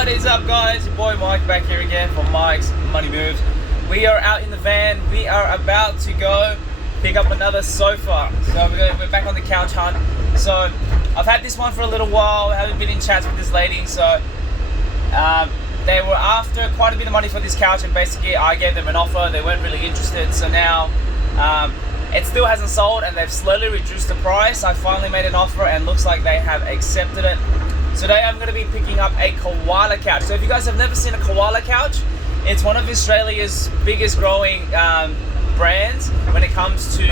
What is up, guys? Your boy Mike back here again for Mike's Money Moves. We are out in the van. We are about to go pick up another sofa. So we're back on the couch hunt. So I've had this one for a little while. I haven't been in chats with this lady. So they were after quite a bit of money for this couch, and basically I gave them an offer. They weren't really interested. So now it still hasn't sold, and they've slowly reduced the price. I finally made an offer, and looks like they have accepted it. Today I'm going to be picking up a koala couch. So if you guys have never seen a koala couch, it's one of Australia's biggest growing brands when it comes to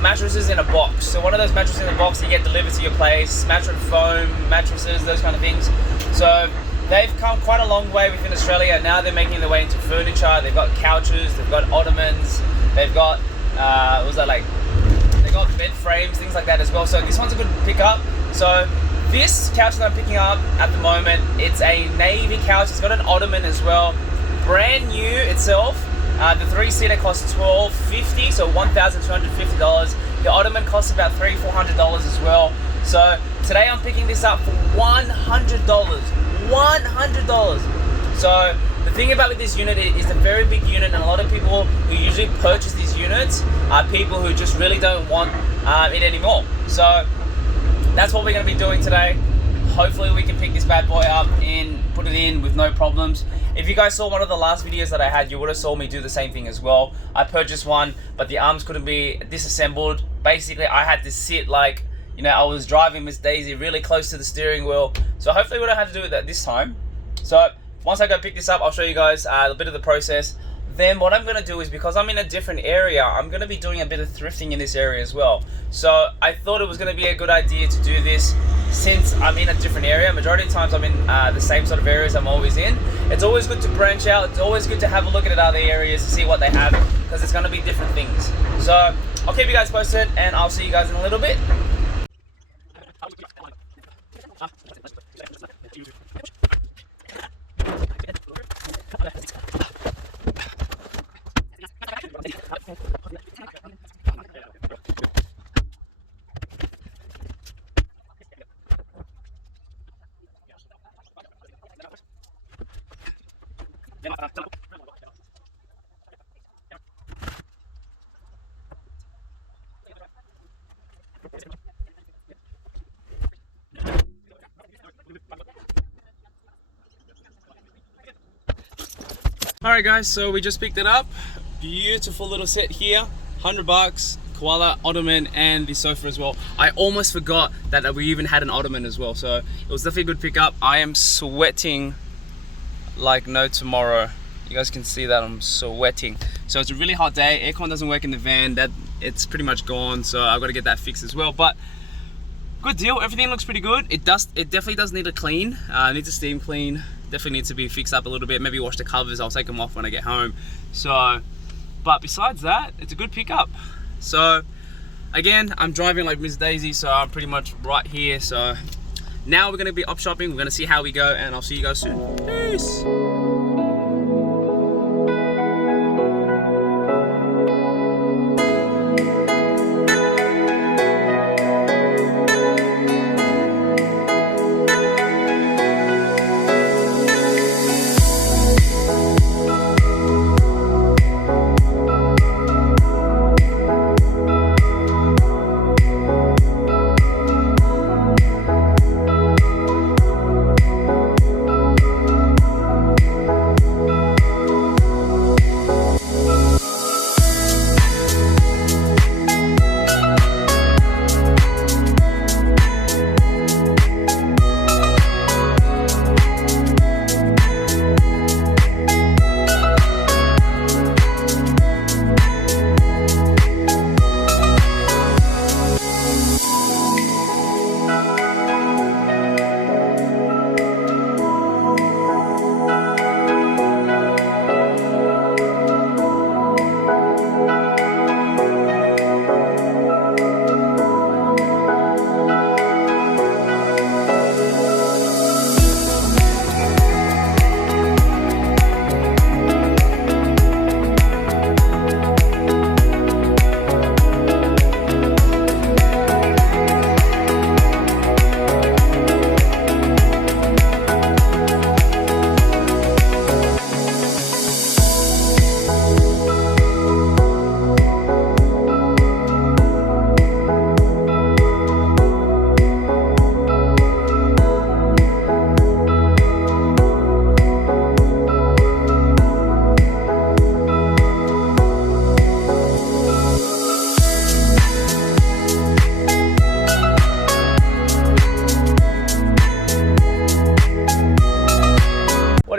mattresses in a box. So one of those mattresses in a box that you get delivered to your place, mattress foam, mattresses, those kind of things. So they've come quite a long way within Australia. Now they're making their way into furniture. They've got couches, they've got ottomans, they've got they've got bed frames, things like that as well. So this one's a good pickup. So this couch that I'm picking up at the moment, it's a navy couch. It's got an ottoman as well. Brand new itself. The 3-seater costs $1,250, so $1,250. The ottoman costs about $300-400 as well. So today I'm picking this up for $100. $100. So the thing about this unit is a very big unit, and a lot of people who usually purchase these units are people who just really don't want it anymore. So that's what we're going to be doing today. Hopefully we can pick this bad boy up and put it in with no problems. If you guys saw one of the last videos that I had, you would have saw me do the same thing as well. I purchased one, but the arms couldn't be disassembled. Basically, I had to sit like, you know, I was driving Miss Daisy really close to the steering wheel. So hopefully we don't have to do that this time. So once I go pick this up, I'll show you guys a bit of the process. Then what I'm going to do is, because I'm in a different area, I'm going to be doing a bit of thrifting in this area as well. So I thought it was going to be a good idea to do this since I'm in a different area. Majority of the times I'm in the same sort of areas I'm always in. It's always good to branch out. It's always good to have a look at other areas to see what they have, because it's going to be different things. So I'll keep you guys posted, and I'll see you guys in a little bit. Alright guys, so we just picked it up. Beautiful little set here, $100, koala, ottoman, and the sofa as well. I almost forgot that we even had an ottoman as well, so it was definitely a good pickup. I am sweating like no tomorrow. You guys can see that I'm sweating. So it's a really hot day. Aircon doesn't work in the van. It's pretty much gone, so I've got to get that fixed as well. But good deal. Everything looks pretty good. It definitely does need a clean. It needs a steam clean. Definitely needs to be fixed up a little bit. Maybe wash the covers. I'll take them off when I get home. So, but besides that, it's a good pickup. So again, I'm driving like Miss Daisy, so I'm pretty much right here. So now we're gonna be up shopping. We're gonna see how we go, and I'll see you guys soon. Peace.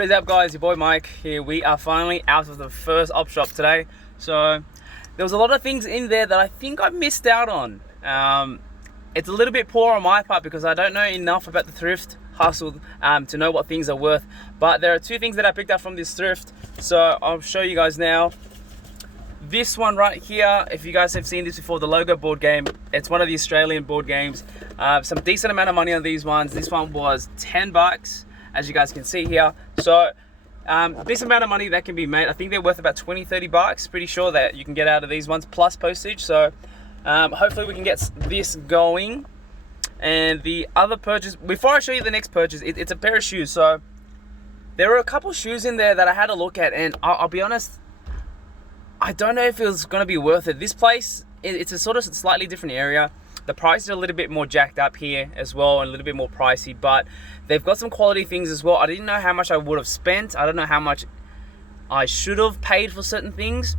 What is up, guys? Your boy Mike here. We are finally out of the first op shop today. So there was a lot of things in there that I think I missed out on. It's a little bit poor on my part because I don't know enough about the thrift hustle to know what things are worth. But there are two things that I picked up from this thrift, so I'll show you guys now. This one right here, if you guys have seen this before, the logo board game, it's one of the Australian board games. Some decent amount of money on these ones. This one was 10 bucks, as you guys can see here. So decent amount of money that can be made. I think they're worth about 20-30 bucks. Pretty sure that you can get out of these ones plus postage. So hopefully we can get this going. And the other purchase, before I show you the next purchase, it's a pair of shoes. So there were a couple of shoes in there that I had a look at, and I'll be honest, I don't know if it was going to be worth it. This place, it's a sort of slightly different area. The price is a little bit more jacked up here as well, and a little bit more pricey, but they've got some quality things as well. I didn't know how much I would have spent. I don't know how much I should have paid for certain things,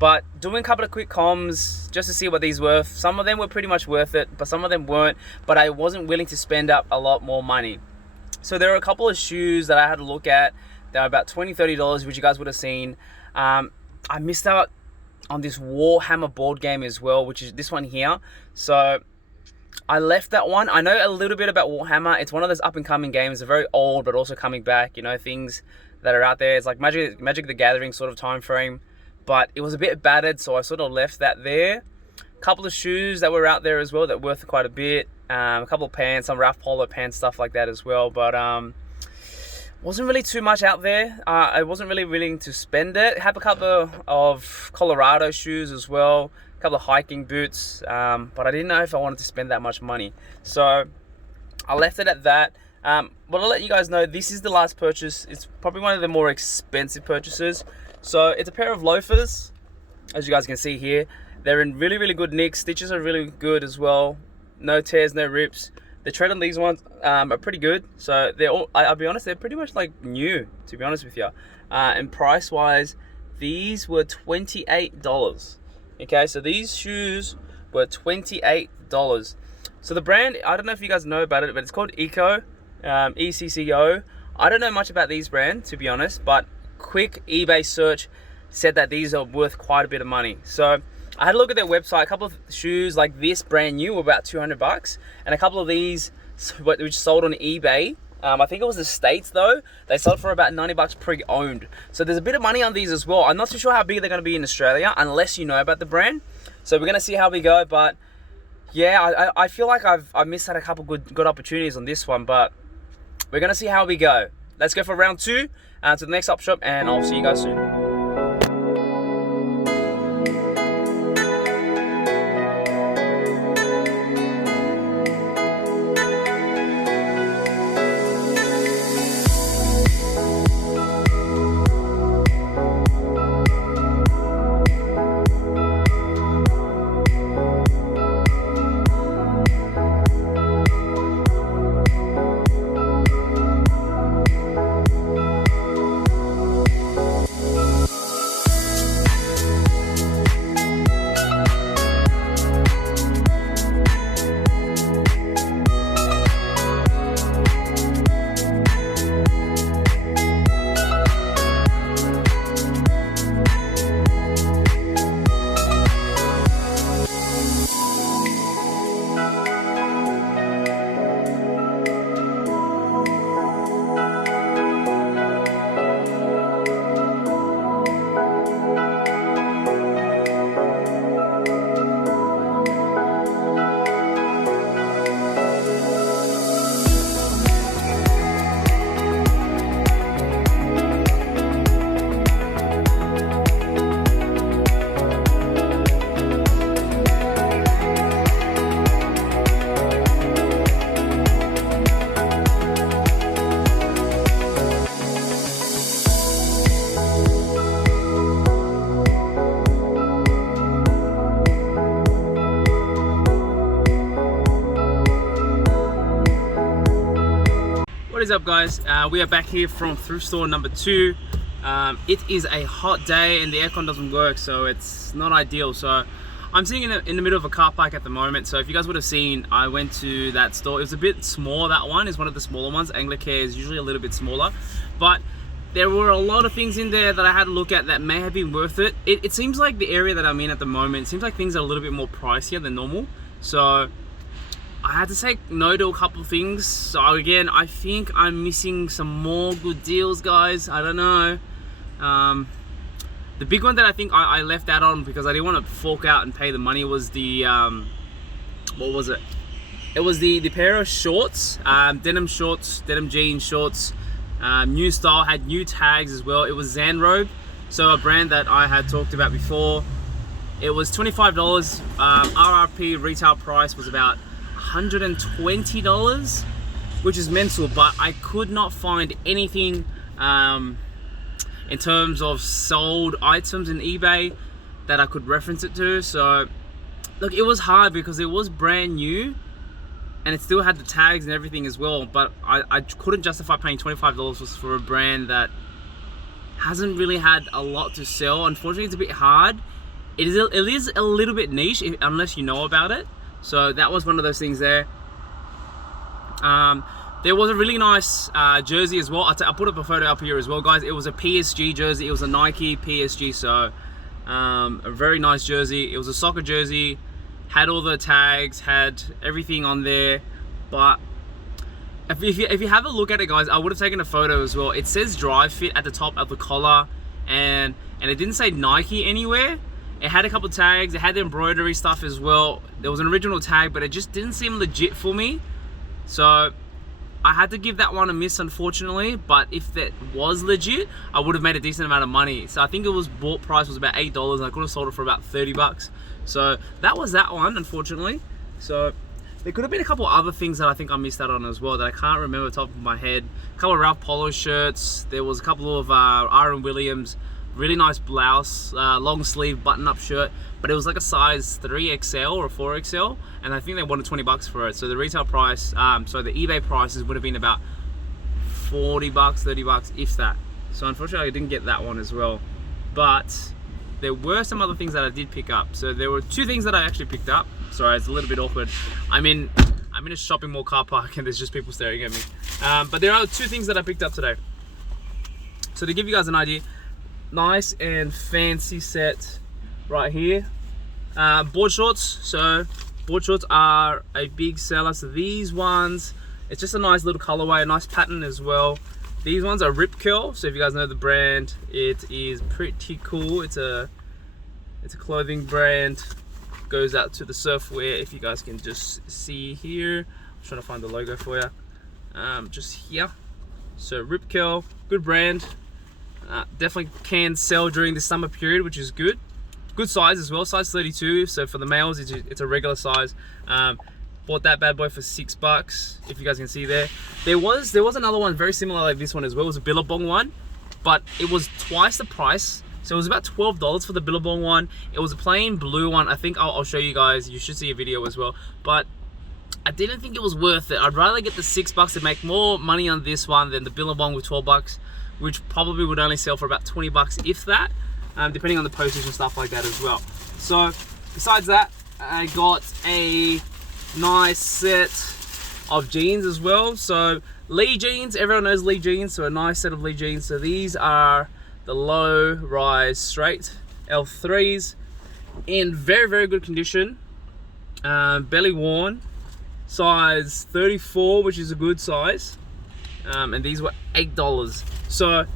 but doing a couple of quick comms just to see what these were. Some of them were pretty much worth it, but some of them weren't, but I wasn't willing to spend up a lot more money. So there are a couple of shoes that I had to look at. They're about $20-30, which you guys would have seen. I missed out on this Warhammer board game as well, which is this one here. So I left that one. I know a little bit about Warhammer. It's one of those up and coming games. They're very old, but also coming back. You know, things that are out there. It's like Magic the Gathering sort of time frame. But it was a bit battered, so I sort of left that there. A couple of shoes that were out there as well that were worth quite a bit. A couple of pants, some Ralph Polo pants, stuff like that as well. But wasn't really too much out there. I wasn't really willing to spend it. Have a couple of Colorado shoes as well, a couple of hiking boots, but I didn't know if I wanted to spend that much money. So I left it at that. But I'll let you guys know this is the last purchase. It's probably one of the more expensive purchases. So it's a pair of loafers, as you guys can see here. They're in really, really good nick. Stitches are really good as well. No tears, no rips. The tread on these ones are pretty good. So they're all, I'll be honest, they're pretty much like new, to be honest with you. And price wise, these were $28. Okay, so these shoes were $28. So the brand, I don't know if you guys know about it, but it's called Eco, ECCO. I don't know much about these brands, to be honest, but quick eBay search said that these are worth quite a bit of money. So I had a look at their website. A couple of shoes like this brand new were about 200 bucks, and a couple of these which sold on eBay, I think it was the States though, they sold for about 90 bucks pre-owned. So there's a bit of money on these as well. I'm not too sure how big they're going to be in Australia unless you know about the brand. So we're going to see how we go, but yeah, I feel like I missed out a couple good opportunities on this one, but we're going to see how we go. Let's go for round two to the next op shop, and I'll see you guys soon. is up, guys? We are back here from thrift store number 2. It is a hot day and the aircon doesn't work, so it's not ideal. So I'm sitting in the middle of a car park at the moment. So if you guys would have seen, I went to that store. It was a bit small. That one is one of the smaller ones. Anglicare is usually a little bit smaller, but there were a lot of things in there that I had to look at that may have been worth it. It seems like the area that I'm in at the moment, it seems like things are a little bit more pricier than normal. So I had to say no to a couple of things. So again, I think I'm missing some more good deals, guys. I don't know. The big one that I think I left out on because I didn't want to fork out and pay the money was the, what was it? It was the pair of shorts, denim jean shorts, new style, had new tags as well. It was Zanrobe, so a brand that I had talked about before. It was $25, RRP retail price was about $120, which is mental, but I could not find anything in terms of sold items in eBay that I could reference it to. So look, it was hard because it was brand new and it still had the tags and everything as well, but I couldn't justify paying $25 for a brand that hasn't really had a lot to sell. Unfortunately, it's a bit hard. It is a little bit niche unless you know about it. So that was one of those things there. There was a really nice jersey as well. I'll put up a photo up here as well, guys. It was a PSG jersey. It was a Nike PSG, so a very nice jersey. It was a soccer jersey, had all the tags, had everything on there. But if you have a look at it, guys, I would have taken a photo as well. It says dry fit at the top of the collar, and it didn't say Nike anywhere. It had a couple tags. It had the embroidery stuff as well. There was an original tag, but it just didn't seem legit for me. So I had to give that one a miss, unfortunately. But if that was legit, I would have made a decent amount of money. So I think it was bought price was about $8, and I could have sold it for about $30. So that was that one, unfortunately. So there could have been a couple other things that I think I missed out on as well that I can't remember off the top of my head. A couple of Ralph Polo shirts. There was a couple of Aaron Williams. Really nice blouse, long sleeve button-up shirt, but it was like a size 3XL or 4XL, and I think they wanted $20 for it. So the retail price, so the eBay prices would have been about $40, $30, if that. So unfortunately, I didn't get that one as well. But there were some other things that I did pick up. So there were two things that I actually picked up. Sorry, it's a little bit awkward. I'm in a shopping mall car park, and there's just people staring at me. But there are two things that I picked up today. So to give you guys an idea, nice and fancy set right here. Board shorts. So board shorts are a big seller. So these ones, it's just a nice little colorway, a nice pattern as well. These ones are Rip Curl. So if you guys know the brand, it is pretty cool. It's a clothing brand. Goes out to the surfwear. If you guys can just see here, I'm trying to find the logo for you. Just here. So Rip Curl, good brand. Definitely can sell during the summer period, which is good. Good size as well, size 32. So for the males, it's a regular size. Bought that bad boy for $6. If you guys can see there, there was another one very similar like this one as well. It was a Billabong one, but it was twice the price. So it was about $12 for the Billabong one. It was a plain blue one. I think I'll show you guys. You should see a video as well. But I didn't think it was worth it. I'd rather get the $6 and make more money on this one than the Billabong with $12. Which probably would only sell for about $20, if that, depending on the postage and stuff like that as well. So besides that, I got a nice set of jeans as well. So Lee jeans, everyone knows Lee jeans, so a nice set of Lee jeans. So these are the low rise straight L3s in very, very good condition, belly worn, size 34, which is a good size. And these were $8. So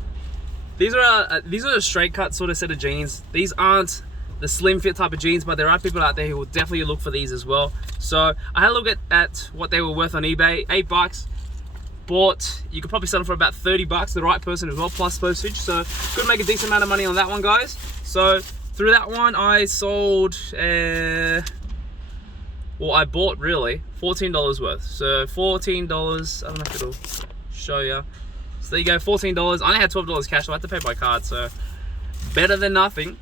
these are a straight cut sort of set of jeans. These aren't the slim fit type of jeans, but there are people out there who will definitely look for these as well. So I had a look at what they were worth on eBay. $8. Bought, you could probably sell them for about $30, the right person as well, plus postage. So could make a decent amount of money on that one, guys. So through that one, I sold, well, I bought really $14 worth. So $14, I don't know if it'll show you. So there you go, $14. I only had $12 cash, so I had to pay by card, so better than nothing.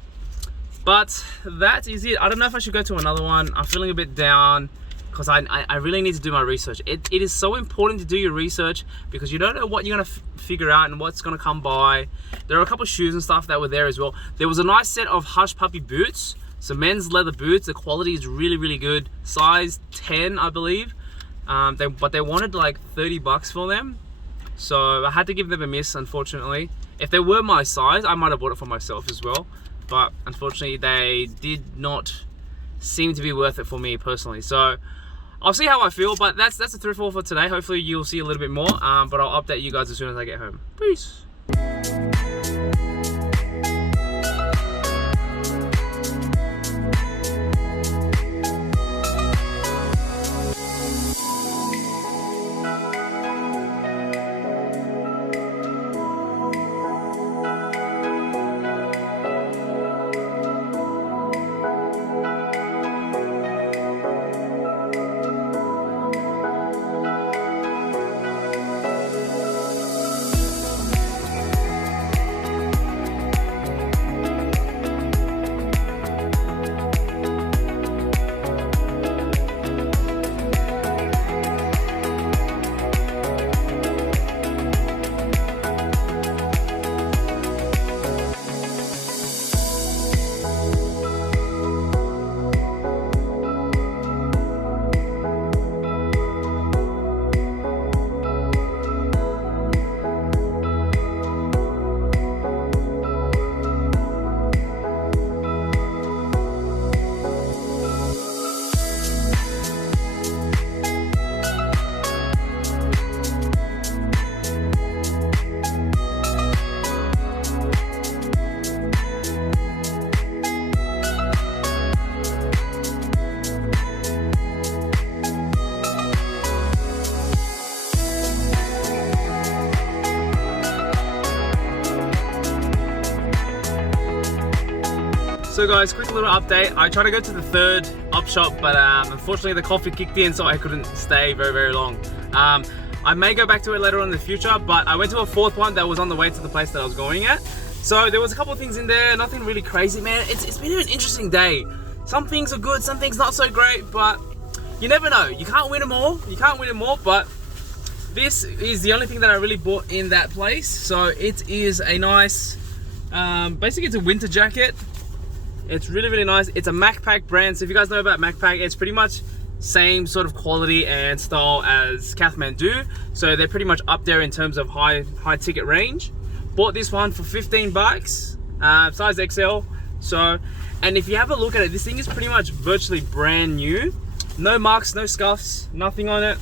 But that is it. I don't know if I should go to another one. I'm feeling a bit down because I really need to do my research. It is so important to do your research because you don't know what you're gonna figure out and what's gonna come by. There are a couple of shoes and stuff that were there as well. There was a nice set of Hush Puppy boots. So men's leather boots. The quality is really, really good. Size 10, I believe. But they wanted like $30 for them. So I had to give them a miss, unfortunately. If they were my size, I might have bought it for myself as well. But unfortunately, they did not seem to be worth it for me personally. So I'll see how I feel, but that's a thrift haul for today. Hopefully you'll see a little bit more, but I'll update you guys as soon as I get home. Peace. So guys, quick little update. I tried to go to the third op shop, but unfortunately the coffee kicked in, so I couldn't stay very long. I may go back to it later on in the future, but I went to a fourth one that was on the way to the place that I was going at. So there was a couple of things in there, nothing really crazy, man. It's been an interesting day. Some things are good, some things not so great, but you never know. You can't win them all. You can't win them all, but this is the only thing that I really bought in that place. So it is a nice, basically it's a winter jacket. It's really nice. It's a Macpac brand. So if you guys know about Macpac, it's pretty much same sort of quality and style as Kathmandu. So they're pretty much up there in terms of high ticket range. Bought this one for 15 bucks, size XL. So, and if you have a look at it, this thing is pretty much virtually brand new. No marks, no scuffs, nothing on it.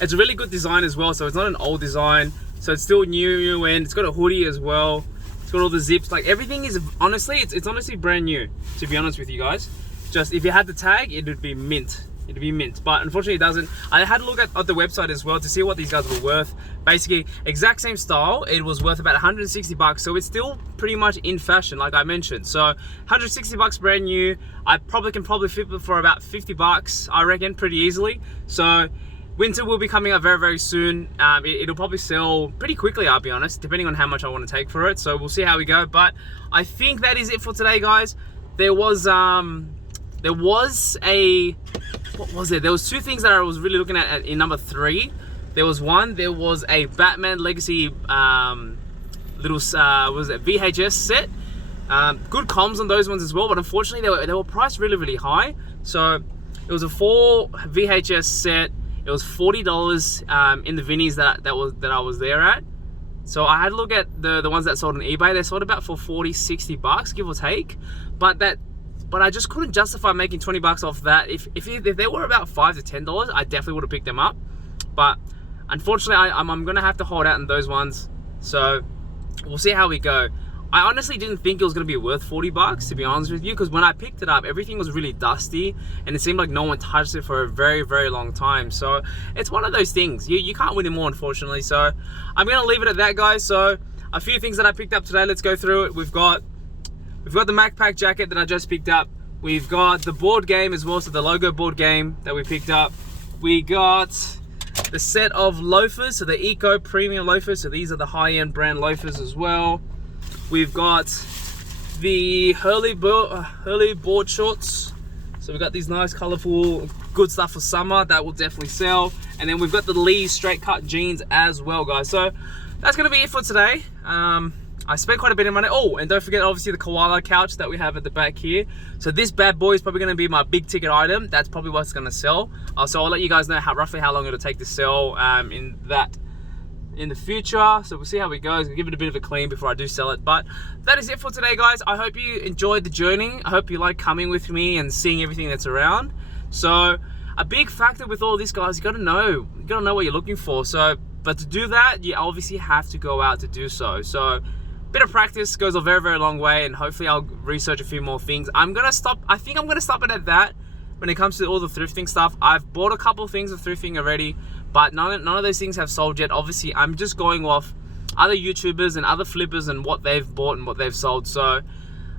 It's a really good design as well. So it's not an old design. So it's still new, and it's got a hoodie as well. Got all the zips, like everything is honestly, it's honestly brand new, to be honest with you guys. Just if you had the tag, it would be mint. It'd be mint, but unfortunately it doesn't. I had a look at the website as well to see what these guys were worth. Basically, exact same style, it was worth about 160 bucks, so it's still pretty much in fashion, like I mentioned. So 160 bucks brand new. I can probably flip it for about 50 bucks, I reckon, pretty easily. So winter will be coming up very soon. It'll probably sell pretty quickly, I'll be honest, depending on how much I want to take for it. So we'll see how we go. But I think that is it for today, guys. There was two things that I was really looking at in number 3. There was a Batman Legacy little was it VHS set. Good comms on those ones as well, but unfortunately they were priced really high. So it was a 4 VHS set. It was $40 in the Vinnies that I was there at. So I had a look at the ones that sold on eBay. They sold about for 40-60 bucks, give or take. But I just couldn't justify making 20 bucks off that. If they were about $5 to $10, I definitely would have picked them up. But unfortunately, I'm gonna have to hold out on those ones. So we'll see how we go. I honestly didn't think it was going to be worth 40 bucks, to be honest with you, because when I picked it up, everything was really dusty, and it seemed like no one touched it for a very long time. So it's one of those things. You can't win them all, unfortunately. So I'm going to leave it at that, guys. So a few things that I picked up today. Let's go through it. We've got the Macpac jacket that I just picked up. We've got the board game as well, so the logo board game that we picked up. We got the set of loafers, so the Eco Premium loafers. So these are the high-end brand loafers as well. We've got the Hurley board shorts. So we've got these nice, colorful, good stuff for summer that will definitely sell. And then we've got the Lee straight cut jeans as well, guys. So that's gonna be it for today. I spent quite a bit of money. Oh, and don't forget, obviously, the koala couch that we have at the back here. So this bad boy is probably gonna be my big ticket item. That's probably what's gonna sell. So I'll let you guys know roughly how long it'll take to sell in that in the future, so we'll see how it goes. I'll give it a bit of a clean before I do sell it. But that is it for today, guys. I hope you enjoyed the journey. I hope you like coming with me and seeing everything that's around. So a big factor with all this, guys, you gotta know what you're looking for. So but to do that, you obviously have to go out to do so. So bit of practice goes a very, very long way, and hopefully I'll research a few more things. I think I'm gonna stop it at that when it comes to all the thrifting stuff. I've bought a couple of things of thrifting already, but none of those things have sold yet. Obviously, I'm just going off other YouTubers and other flippers and what they've bought and what they've sold. So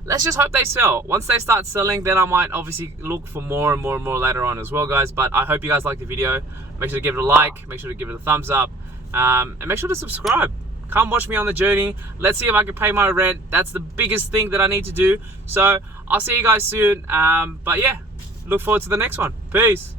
let's just hope they sell. Once they start selling, then I might obviously look for more and more and more later on as well, guys. But I hope you guys like the video. Make sure to give it a like, make sure to give it a thumbs up, and make sure to subscribe. Come watch me on the journey. Let's see if I can pay my rent. That's the biggest thing that I need to do. So I'll see you guys soon. But yeah, look forward to the next one. Peace.